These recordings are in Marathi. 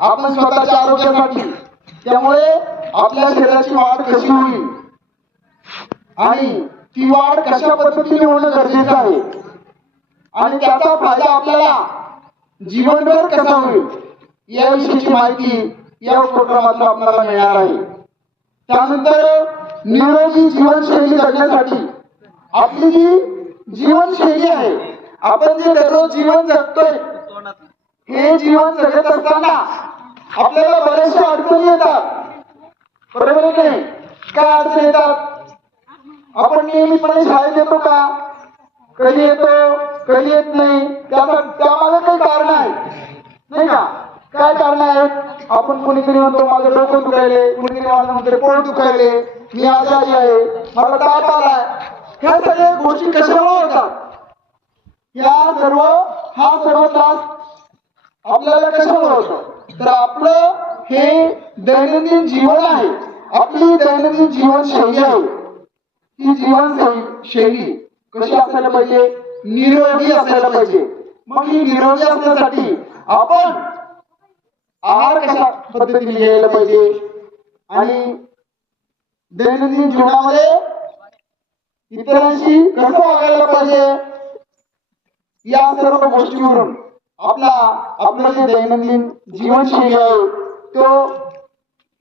आपण स्वतःच्या आरोग्यासाठी, त्यामुळे आपल्या शरीराची वाढ कशी होईल आणि ती वाढ कशा पद्धतीने होणं गरजेचं आहे आणि त्याचा फायदा आपल्याला जीवनभर कसा होईल याविषयीची माहिती या उपक्रमातून आपल्याला मिळणार आहे। त्यानंतर निरोगी जीवनशैली जगण्यासाठी आपली जी जीवनशैली आहे, आपण जे दररोज जीवन जगतोय, हे जीवन जगत असताना आपल्याला बऱ्याचशा अडचणी येतात, बरोबर आहे नाही? काय अडचणी येतात? आपण नियमितपणे शाळेत येतो का? कधी येतो, कधी येत नाही, त्यामागे काही कारण आहे नाही का? काय कारण आहेत? आपण कोणीतरी म्हणतो माझं डोकं दुखायले, कोणीतरी म्हणतो पोट दुखायले, मी आजारी आहे, मला ताप आलाय। ह्या सगळ्या गोष्टी कशामुळे होतात? हा सर्व त्रास आपल्याला कशामुळे होतो? तर आपलं हे दैनंदिन जीवन आहे, आपली दैनंदिन जीवनशैली आहे। ही जीवनशैली कशी असायला पाहिजे? निरोगी असायला पाहिजे। मग ही निरोगी असण्यासाठी आपण आहार कशा पद्धतीने घ्यायला पाहिजे आणि दैनंदिन जीवनामध्ये इतरांशी कसं वागायला पाहिजे, या सर्व गोष्टीवरून आपलं जे दैनंदिन जीवनशैली आहे, तो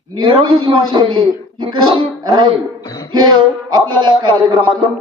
निरोगी जीवनशैली ही कशी राहील हे आपल्याला या कार्यक्रमातून